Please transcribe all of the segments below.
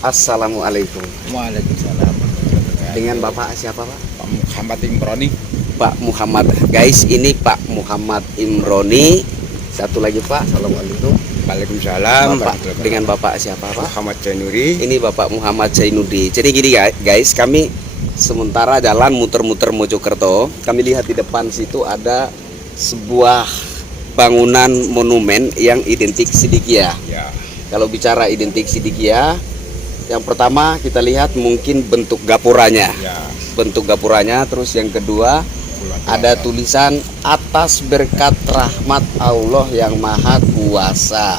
Assalamualaikum. Waalaikumsalam. Dengan Bapak siapa, Pak? Pak Muhammad Imroni. Pak Muhammad. Guys, ini Pak Muhammad Imroni. Satu lagi, Pak. Assalamualaikum. Waalaikumsalam. Bapak, dengan Bapak siapa, Pak? Muhammad Zainuri. Ini Bapak Muhammad Zainudi. Jadi gini guys, kami sementara jalan muter-muter Mojokerto. Kami lihat di depan situ ada sebuah bangunan monumen yang identik Sidikiyah. Ya. Kalau bicara identik Sidikiyah, yang pertama kita lihat mungkin bentuk gapuranya. Ya. Bentuk gapuranya, terus yang kedua ada tulisan atas berkat rahmat Allah yang Maha Kuasa.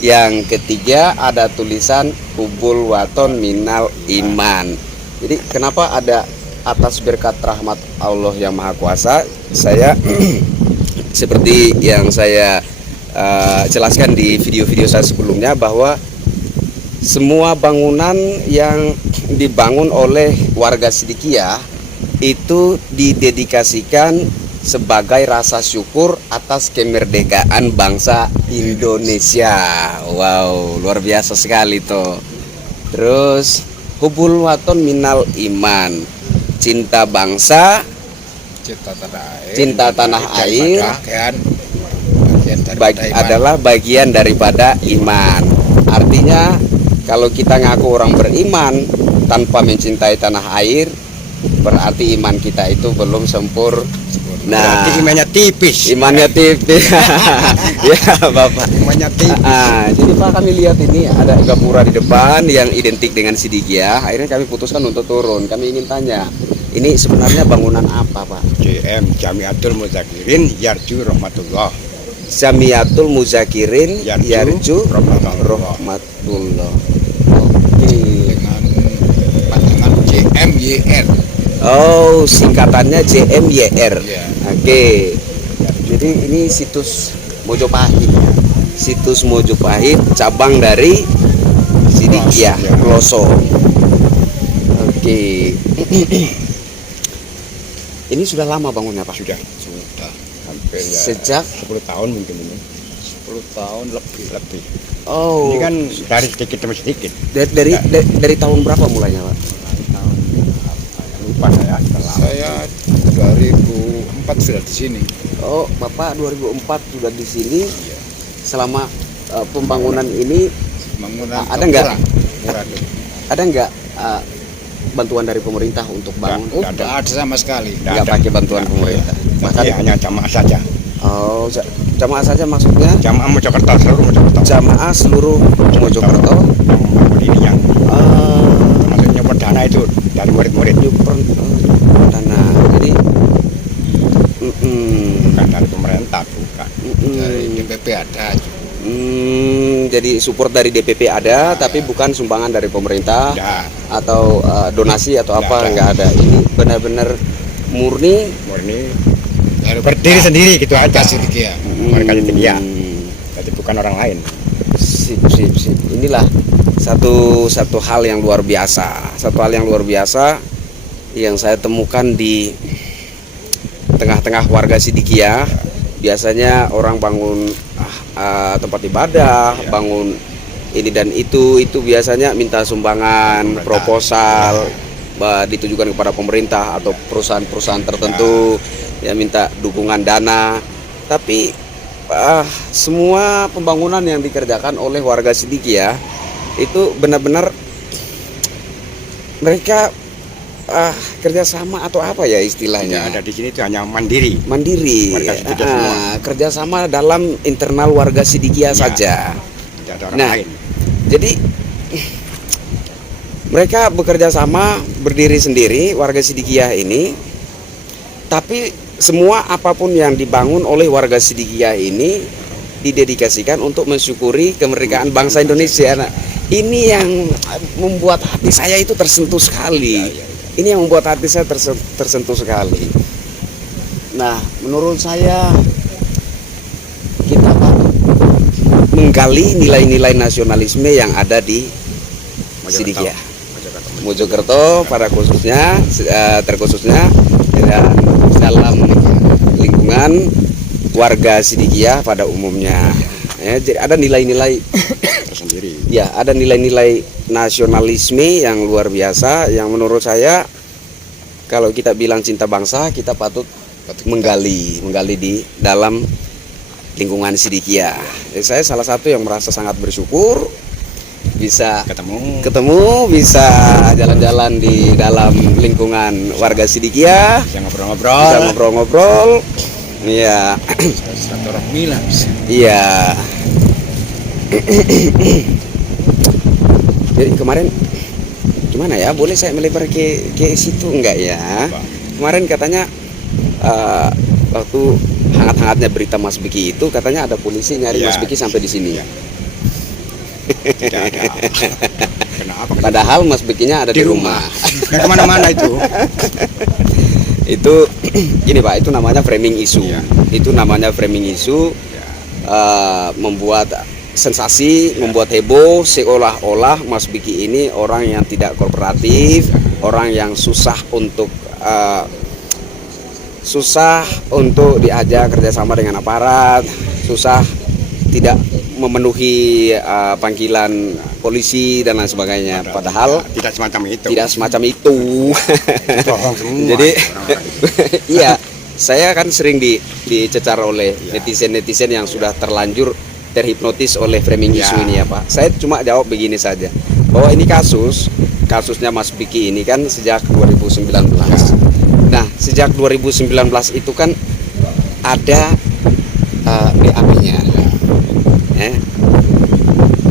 Yang ketiga ada tulisan hubul waton minal iman. Jadi kenapa ada atas berkat rahmat Allah yang Maha Kuasa? Saya seperti yang saya jelaskan di video-video saya sebelumnya, bahwa semua bangunan yang dibangun oleh warga Sidikiyah itu didedikasikan sebagai rasa syukur atas kemerdekaan bangsa Indonesia. Wow, luar biasa sekali tuh. Terus hubul waton minal iman, cinta bangsa, cinta tanah air adalah bagian daripada iman. Artinya kalau kita ngaku orang beriman tanpa mencintai tanah air, berarti iman kita itu belum sempurna. Berarti imannya tipis. Imannya tipis. Ya, Bapak. Imannya tipis. Jadi Pak, kami lihat ini ada gapura di depan yang identik dengan Sidikiyah. Akhirnya kami putuskan untuk turun. Kami ingin tanya, ini sebenarnya bangunan apa, Pak? JM Jamiatul Muzakirin Yarju Rahmatullah. Jamiatul Muzakirin Yarju Rahmatullah. Oke. Dengan JMYR. Oh, singkatannya JMYR. Ya. Oke. Jadi ini situs Mojopahit. Situs Mojopahit cabang dari Sidikiyah Kloso. Oke. Ini sudah lama bangunnya, Pak? Sudah hampir ya, sejak 10 tahun mungkin ini. 10 tahun lebih. Oh. Ini kan dari sedikit demi sedikit. Dari tahun berapa mulainya, Pak? Tahun lupa saya 2004 sudah di sini. Oh, Bapak 2004 sudah di sini. Iya. Selama pembangunan ini Bangunan ada nggak? Murah. Ada nggak bantuan dari pemerintah untuk bangun? Tidak ada sama sekali. Nggak pakai bantuan pemerintah. Bahkan hanya jamaah saja. Oh, jamaah saja maksudnya? Jamaah Mojokerto, seluruh Mojokerto. Jamaah seluruh Mojokerto. Ini yang maksudnya perdana itu dari murid-murid. Dana. Jadi bukan dari pemerintah, bukan. Dari DPP ada. Jadi support dari DPP ada, tapi bukan sumbangan dari pemerintah atau donasi atau apa, nggak ada. Ini benar-benar murni berdiri sendiri gitu aja Sidikiyah. Mereka Sidikiyah. Jadi bukan orang lain. Sip. Inilah satu hal yang luar biasa. Satu hal yang luar biasa yang saya temukan di tengah-tengah warga Sidikiyah. Biasanya orang bangun tempat ibadah, bangun ini dan itu biasanya minta sumbangan, proposal, ditujukan kepada pemerintah atau perusahaan-perusahaan tertentu, ya minta dukungan dana. Tapi semua pembangunan yang dikerjakan oleh warga Sidikiyah itu benar-benar mereka kerjasama atau apa ya istilahnya? Ada di sini itu hanya mandiri. Kerjasama dalam internal warga Sidikiyah saja. Tidak ada orang lain. Jadi mereka bekerja sama, berdiri sendiri warga Sidikiyah ini. Tapi semua apapun yang dibangun oleh warga Sidikiyah ini didedikasikan untuk mensyukuri kemerdekaan bangsa Indonesia. Nah, ini yang membuat hati saya itu tersentuh sekali. Ini yang membuat hati saya tersentuh sekali. Nah, menurut saya kita menggali nilai-nilai nasionalisme yang ada di Sidikiyah Mojokerto pada khususnya, terkhususnya dalam lingkungan warga Sidikiyah pada umumnya. Jadi ada nilai-nilai tersendiri. ya ada nilai-nilai nasionalisme yang luar biasa yang menurut saya kalau kita bilang cinta bangsa kita patut menggali di dalam lingkungan Sidikiyah. Jadi saya salah satu yang merasa sangat bersyukur bisa ketemu, bisa jalan-jalan di dalam lingkungan warga Sidikiyah, Bisa bisa ngobrol-ngobrol. ngobrol-ngobrol. Iya. Silaturahmi lah. Iya. Jadi kemarin gimana ya? Boleh saya melebar ke situ enggak ya? Kemarin katanya waktu hangat-hangatnya berita Mas Biki itu katanya ada polisi nyari Iya. Mas Biki sampai di sini. Iya. Tidak ada. Kenapa? Padahal Mas Bikinya ada di rumah. Nggak kemana-mana itu. Itu ini Pak, itu namanya framing isu. Iya. Itu namanya framing isu. Ya. Membuat sensasi, membuat heboh seolah-olah Mas Biki ini orang yang tidak kooperatif, orang yang susah untuk diajak kerjasama dengan aparat, susah tidak memenuhi panggilan polisi dan lain sebagainya. Padahal tidak semacam itu. tidak semacam itu. Bohong semua. Jadi orang-orang. iya, saya kan sering dicecar oleh Iya. netizen-netizen yang sudah terlanjur terhipnotis oleh framing Iya. isu ini ya Pak. Saya cuma jawab begini saja, bahwa ini kasusnya Mas Biki ini kan sejak 2019. Nah, sejak 2019 itu kan ada BAP-nya,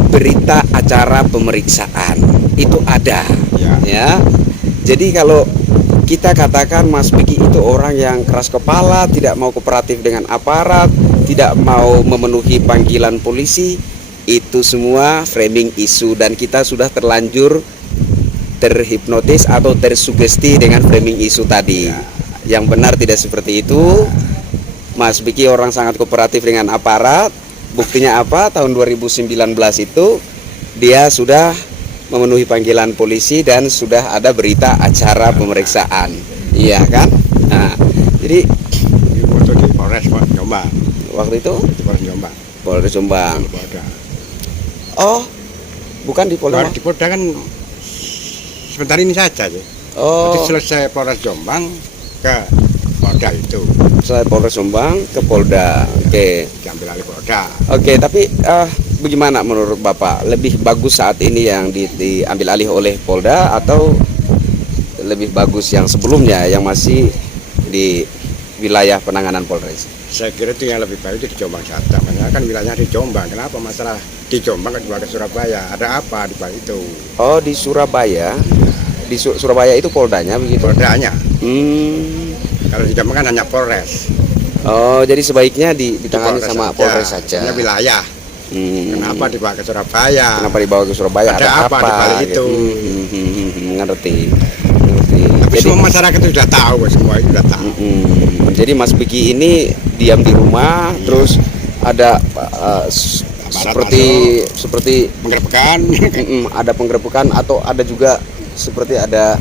berita acara pemeriksaan itu ada, Ya. ya. Jadi kalau kita katakan Mas Biki itu orang yang keras kepala, tidak mau kooperatif dengan aparat, tidak mau memenuhi panggilan polisi, itu semua framing isu dan kita sudah terlanjur terhipnotis atau tersugesti dengan framing isu tadi. Yang benar tidak seperti itu. Mas Biki orang sangat kooperatif dengan aparat. Buktinya apa? Tahun 2019 itu dia sudah memenuhi panggilan polisi dan sudah ada berita acara pemeriksaan. Iya kan? Nah, jadi Di foto di Polres Jombang. waktu itu Di Polres Jombang. Polres Jombang. Polda. Oh, bukan di Polda. Di Polda kan sebentar ini saja sih. Oh, Nanti selesai Polres Jombang ke Polda itu saya Polres Jombang ke Polda. Oke. diambil alih Polda. Oke, tapi bagaimana menurut Bapak? Lebih bagus saat ini yang diambil alih oleh Polda atau lebih bagus yang sebelumnya yang masih di wilayah penanganan Polres? Saya kira itu yang lebih baik itu di Jombang saja. Makanya kan wilayahnya di Jombang. Kenapa masalah di Jombang kan dibawa ke Surabaya? Ada apa di balik itu? Oh, di Surabaya. Di Surabaya itu Poldanya begitu. Poldanya. Hmm. Kalau di Jombang kan hanya Polres. Oh, jadi sebaiknya ditangani sama Polres saja. Hanya wilayah. Hmm. Kenapa dibawa ke Surabaya? Kenapa dibawa ke Surabaya? Ada apa di balik gitu. itu? Ngerti. Tapi semua masyarakat itu sudah tahu, semua itu sudah tahu. Jadi Mas Biki ini diam di rumah, terus ada seperti Menggerebekkan. ada penggerebekan atau ada juga seperti ada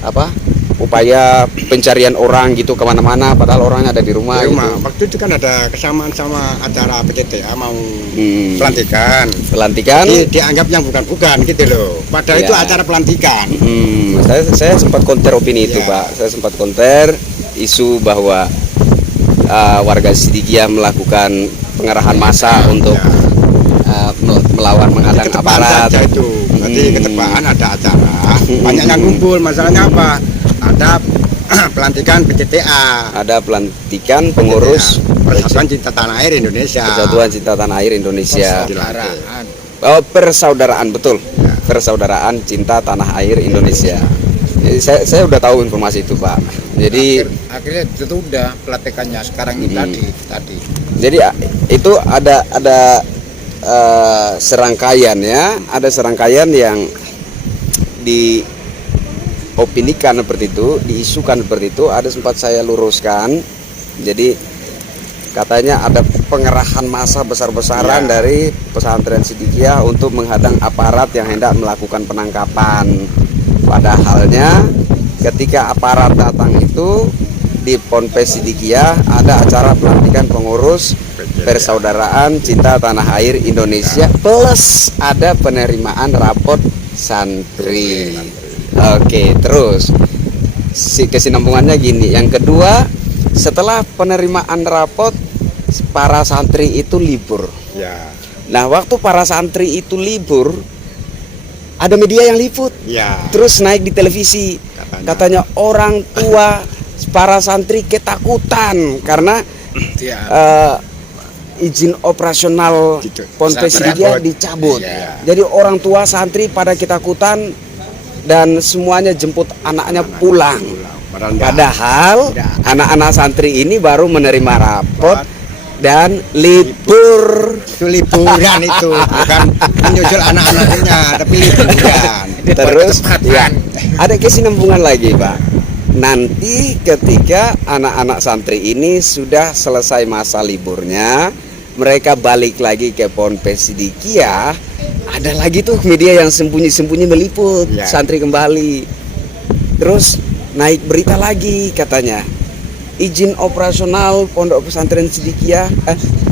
apa upaya pencarian orang gitu kemana-mana padahal orangnya ada di rumah, Di rumah. gitu. Waktu itu kan ada kesamaan sama acara PTTA mau Hmm. pelantikan. Pelantikan. Dianggap yang bukan-bukan gitu loh. Padahal Ya. itu acara pelantikan. Saya sempat konter opini itu Ya. Pak. Saya sempat konter isu bahwa warga Sidikiyah melakukan pengerahan massa untuk melawan menghadang Ketepaan aparat. saja itu. Nanti ketepaan ada acara. Banyak yang ngumpul. Masalahnya apa? Ada pelantikan PTTA. Ada pelantikan pengurus Persatuan Cinta Tanah Air Indonesia. Persatuan Cinta Tanah Air Indonesia. Persaudaraan. Oh, persaudaraan betul. Ya. Persaudaraan Cinta Tanah Air Indonesia. Jadi saya udah tahu informasi itu Pak. Jadi akhirnya itu udah pelantikannya sekarang ini tadi. Jadi itu ada serangkaian ya, ada serangkaian yang diopinikan seperti itu, diisukan seperti itu. Ada sempat saya luruskan. Jadi katanya ada pengerahan massa besar-besaran dari pesantren Sidikiyah untuk menghadang aparat yang hendak melakukan penangkapan. Padahalnya ketika aparat datang itu di Ponpes Sidikiyah ada acara pelantikan pengurus persaudaraan cinta tanah air Indonesia, plus ada penerimaan rapot santri. Oke, terus kesinambungannya gini. Yang kedua, setelah penerimaan rapot, para santri itu libur. Ya. Nah, waktu para santri itu libur, ada media yang liput, Ya. terus naik di televisi. Katanya orang tua para santri ketakutan karena Ya. izin operasional Ponpes Sidikiyah dicabut. Iya. Jadi orang tua santri pada ketakutan dan semuanya jemput anaknya pulang. Padahal anak-anak santri ini baru menerima rapot dan libur. Itu liburan itu, bukan menyusul anak-anaknya, tapi liburan. Terus ya, ada kesinambungan lagi, Pak. Nanti ketika anak-anak santri ini sudah selesai masa liburnya, mereka balik lagi ke Ponpes Sidikiyah, ada lagi tuh media yang sembunyi-sembunyi meliput Ya. santri kembali. Terus naik berita lagi katanya, izin operasional Pondok Pesantren Sidikiyah,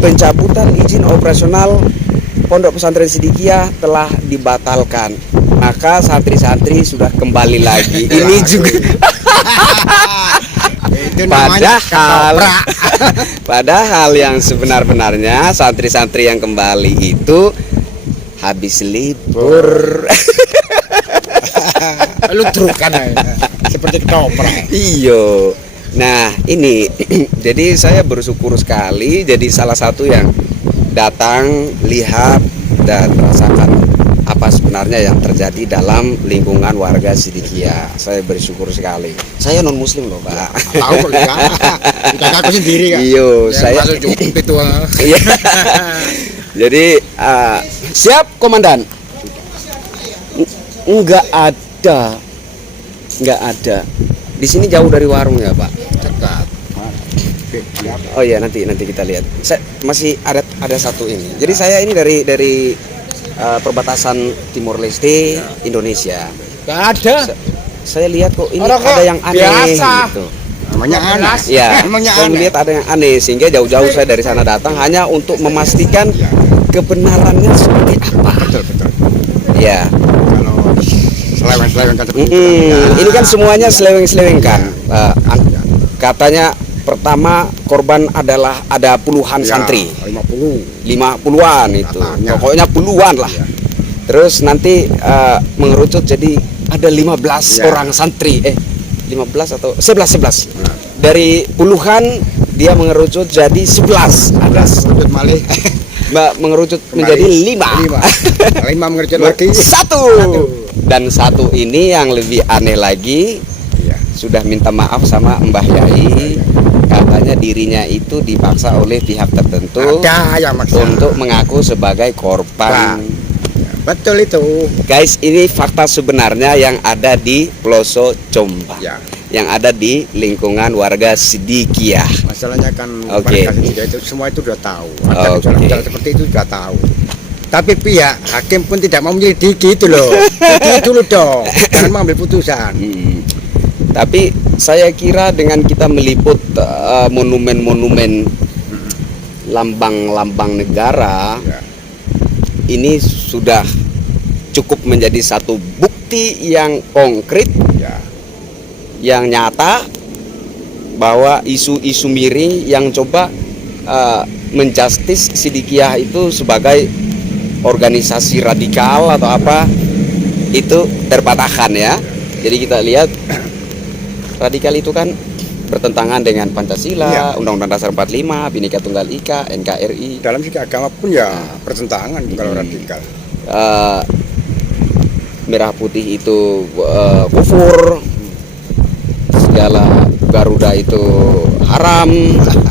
pencabutan izin operasional Pondok Pesantren Sidikiyah telah dibatalkan. Maka santri-santri sudah kembali lagi. Ini juga Itu namanya ketoprak. padahal yang sebenar-benarnya santri-santri yang kembali itu habis libur. Lu trukan aja. Seperti ketoprak. Iyo. Nah, ini jadi saya bersyukur sekali jadi salah satu yang datang, lihat dan rasakan apa sebenarnya yang terjadi dalam lingkungan warga Sidikiyah. Saya bersyukur sekali. Saya non muslim loh, Pak. Tahu kok kita aku sendiri kan. Iyo, Yang saya masuk cukup itu. Iya. Jadi siap komandan. Enggak ada. Di sini jauh dari warung ya, Pak. Dekat. Oh iya, nanti kita lihat. Saya masih ada satu ini. Jadi saya ini dari perbatasan Timor Leste Indonesia. Gak ada. Saya lihat kok ini Orang kok ada yang aneh biasa. gitu. Namanya aneh. Ya, Namanya saya aneh. melihat ada yang aneh sehingga jauh-jauh saya dari sana datang hanya untuk memastikan kebenarannya seperti apa. Betul. Ya. Kalau seleweng-seleweng kan seperti itu. Ini kan semuanya seleweng-seleweng kan. Katanya pertama korban adalah ada puluhan santri, 50. 50-an itu, Katanya. pokoknya puluhan lah. Terus nanti mengerucut jadi ada 15 Ya. orang santri, 15 atau 11. Nah. Dari puluhan dia mengerucut jadi 11. Ada Mengerucut malih. mengerucut Kembali. menjadi 5. 5 mengerucut lagi. Satu. Dan satu ini yang lebih aneh lagi, Iya. sudah minta maaf sama Mbah Yai, katanya dirinya itu dipaksa oleh pihak tertentu Ada yang maksa. untuk mengaku sebagai korban. Betul itu. Guys, ini fakta sebenarnya yang ada di Ploso Jombang, Ya. yang ada di lingkungan warga Sidikiyah. Masalahnya kan Oke. warga Sidikiyah itu semua itu sudah tahu. Ada Oke. gejala-gejala seperti itu sudah tahu. Tapi pihak hakim pun tidak mau menyelidiki itu loh. Itu dulu dong. Jangan mengambil putusan. Tapi saya kira dengan kita meliput monumen-monumen lambang-lambang negara, Ya. ini sudah cukup menjadi satu bukti yang konkret, Ya. yang nyata bahwa isu-isu miring yang coba menjustis Sidikiyah itu sebagai organisasi radikal atau apa itu terpatahkan ya. Jadi kita lihat radikal itu kan bertentangan dengan Pancasila, Ya. Undang-Undang Dasar 45, Bhinneka Tunggal Ika, NKRI. Dalam segi agama pun ya pertentangan kalau radikal. Merah putih itu kufur, segala Garuda itu haram,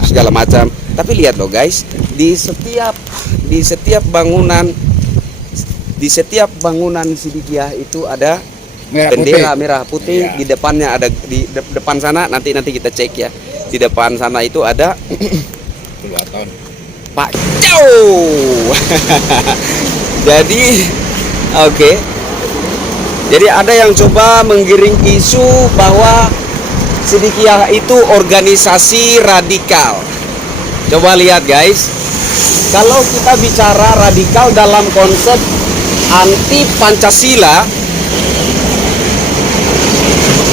segala macam. Tapi lihat loh guys, di setiap bangunan Sidikiyah itu ada Merah bendera putih. merah putih. Iya. Di depannya ada di depan sana nanti kita cek ya. Di depan sana itu ada 2 tahun. Pak Chow. Jadi oke. Jadi ada yang coba menggiring isu bahwa Sidikiyah itu organisasi radikal. Coba lihat guys. kalau kita bicara radikal dalam konsep anti Pancasila,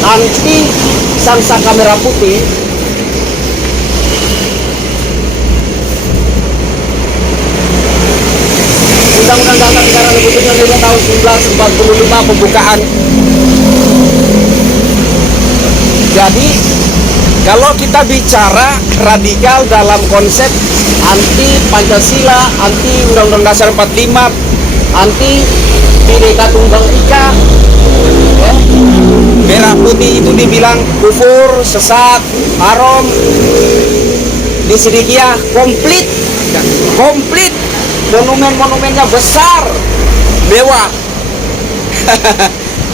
anti Sangsaka Merah Putih, Undang-Undang Dasar Negara Republik Indonesia tahun 1945 pembukaan. Jadi kalau kita bicara radikal dalam konsep anti Pancasila, anti Undang-Undang Dasar 45, anti Bhinneka Tunggal Ika, ya, Merah Putih itu dibilang kufur, sesat, haram. Di Sidikiyah komplit, monumen-monumennya besar, mewah.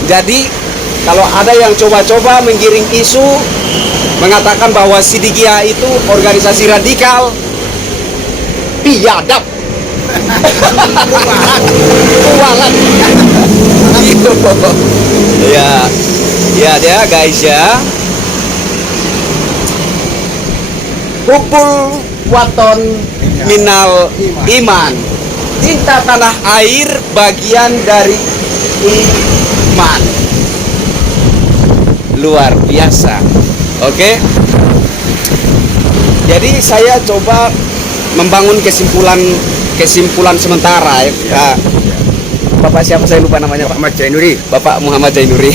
Jadi kalau ada yang coba-coba menggiring isu mengatakan bahwa Sidikiyah itu organisasi radikal, biadab. Kualat. Gitu. Ya guys ya. Hubul waton minal iman. Cinta tanah air bagian dari iman. Luar biasa. Oke. Jadi saya coba membangun kesimpulan sementara ya. Bapak siapa, saya lupa namanya, Pak. Muhammad Jainuri. Bapak Muhammad Jainuri.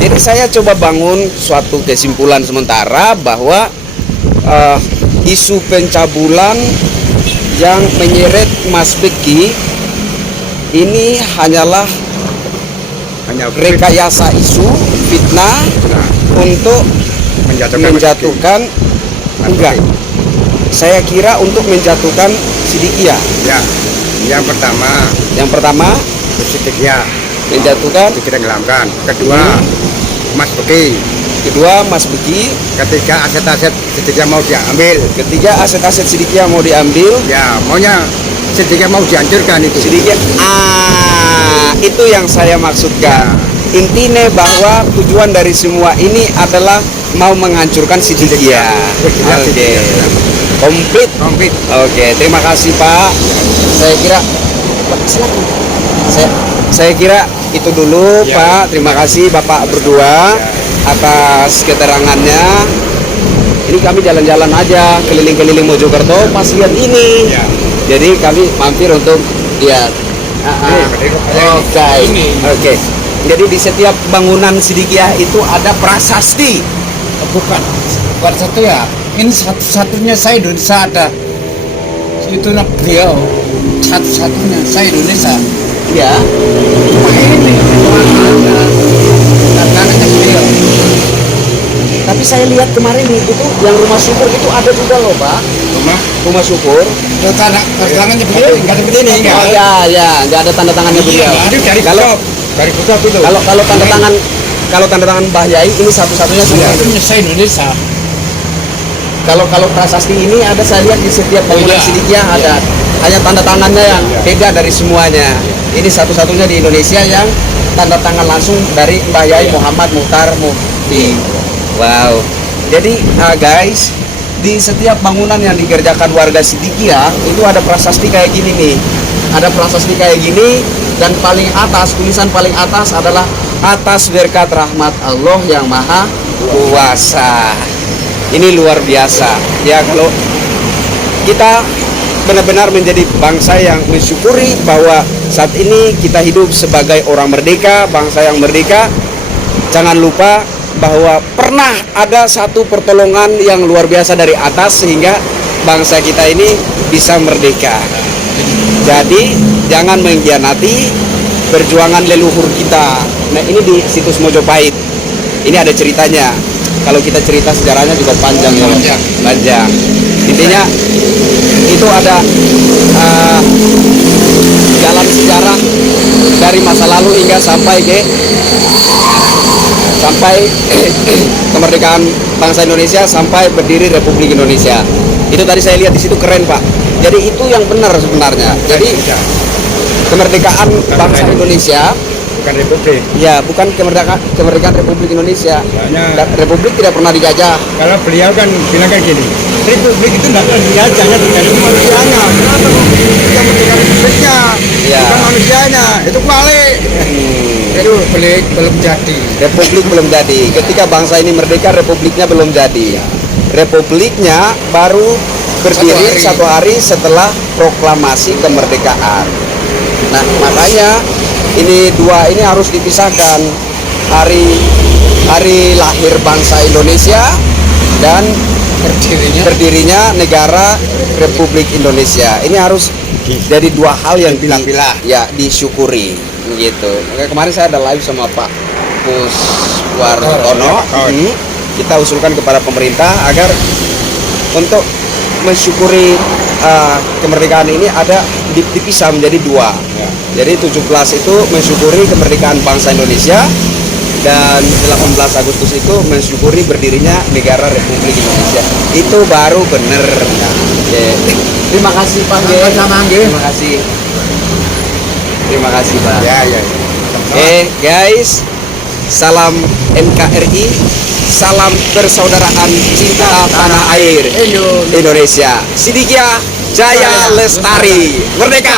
Jadi saya coba bangun suatu kesimpulan sementara bahwa isu pencabulan yang menyeret Mas Beki ini hanyalah rekayasa isu fitnah untuk menjatuhkan enggak. Saya kira untuk menjatuhkan Sidikiyah. Ya, yang pertama Sidikiyah Menjatuhkan. ditenggelamkan. Kedua, Mas Beki. Kedua, Mas Beki. Ketiga, aset-aset Sidikiyah mau diambil. Ketiga, aset-aset Sidikiyah mau diambil. Ya, maunya Sidikiyah mau dihancurkan itu. Sidikiyah. Itu yang saya maksudkan. Intinya bahwa tujuan dari semua ini adalah mau menghancurkan Sidikiyah. Oke. Komplit. Oke, terima kasih Pak. Saya kira Pak, silakan. Saya kira itu dulu Ya. Pak. Terima kasih Bapak berdua atas keterangannya. Ini kami jalan-jalan aja keliling-keliling Mojokerto pas lihat ini. Ya. Jadi kami mampir untuk lihat. Oke. Jadi di setiap bangunan Sidikiyah itu ada prasasti. Bukan satu ya. Ini satu-satunya saya Indonesia ada. Itu beliau satu-satunya saya Indonesia. Ya. Cuma ini tangannya beliau. Tapi saya lihat kemarin itu yang rumah syukur itu ada juga loh Pak. Rumah syukur. Tangannya beliau nggak ada begini. Oh ya, nggak ada tanda tangannya beliau. Dari kutub itu. Kalau tanda tangan Mbah Yai ini satu-satunya sudah. Satu-satunya saya Indonesia. Kalau prasasti ini ada, saya lihat di setiap bangunan Sidikiyah ada. Hanya tanda tangannya yang beda dari semuanya. Ini satu-satunya di Indonesia yang tanda tangan langsung dari Mbah Yai Muhammad Muhtar Mufti. Wow. Jadi guys, di setiap bangunan yang dikerjakan warga Sidikiyah itu ada prasasti kayak gini nih. Ada prasasti kayak gini, dan paling atas, tulisan paling atas adalah atas berkat rahmat Allah yang Maha Kuasa. Ini luar biasa. Ya, kalau kita benar-benar menjadi bangsa yang mensyukuri bahwa saat ini kita hidup sebagai orang merdeka, bangsa yang merdeka, jangan lupa bahwa pernah ada satu pertolongan yang luar biasa dari atas sehingga bangsa kita ini bisa merdeka. Jadi jangan mengkhianati perjuangan leluhur kita. Nah, ini di situs Mojopahit. Ini ada ceritanya. Kalau kita cerita sejarahnya juga panjang ya. Panjang. Intinya itu ada jalan sejarah dari masa lalu hingga sampai kemerdekaan bangsa Indonesia, sampai berdiri Republik Indonesia. Itu tadi saya lihat di situ, keren Pak. Jadi itu yang benar sebenarnya. Jadi kemerdekaan bangsa Indonesia bukan republik. Ya, bukan kemerdekaan Republik Indonesia. Soalnya Republik tidak pernah dijajah. kalau beliau kan bilang kan gini, republik itu tidak pernah dijajahnya tergantung manusianya. Kenapa kita merdeka republiknya, Iya. bukan manusianya? Itu kuali. Republik belum jadi. Republik belum jadi. Ketika bangsa ini merdeka, republiknya belum jadi. Republiknya baru berdiri satu hari setelah proklamasi kemerdekaan. Nah, makanya ini dua ini harus dipisahkan. Hari lahir bangsa Indonesia dan berdirinya negara Republik Indonesia. Ini harus jadi dua hal yang Dipilah-pilah. ya disyukuri gitu. Makanya kemarin saya ada live sama Pak Puswartono. Kita usulkan kepada pemerintah agar untuk mensyukuri kemerdekaan ini ada dipisah menjadi dua. Ya. Jadi 17 itu mensyukuri kemerdekaan bangsa Indonesia dan 18 Agustus itu mensyukuri berdirinya negara Republik Indonesia. Itu baru bener. Oke. Terima kasih Pak. Sama-sama, nggih. Terima kasih. Terima kasih Pak. Ya. Oke guys, salam NKRI, salam persaudaraan cinta tanah air Indonesia. Sidikiyah Jaya Lestari, merdeka.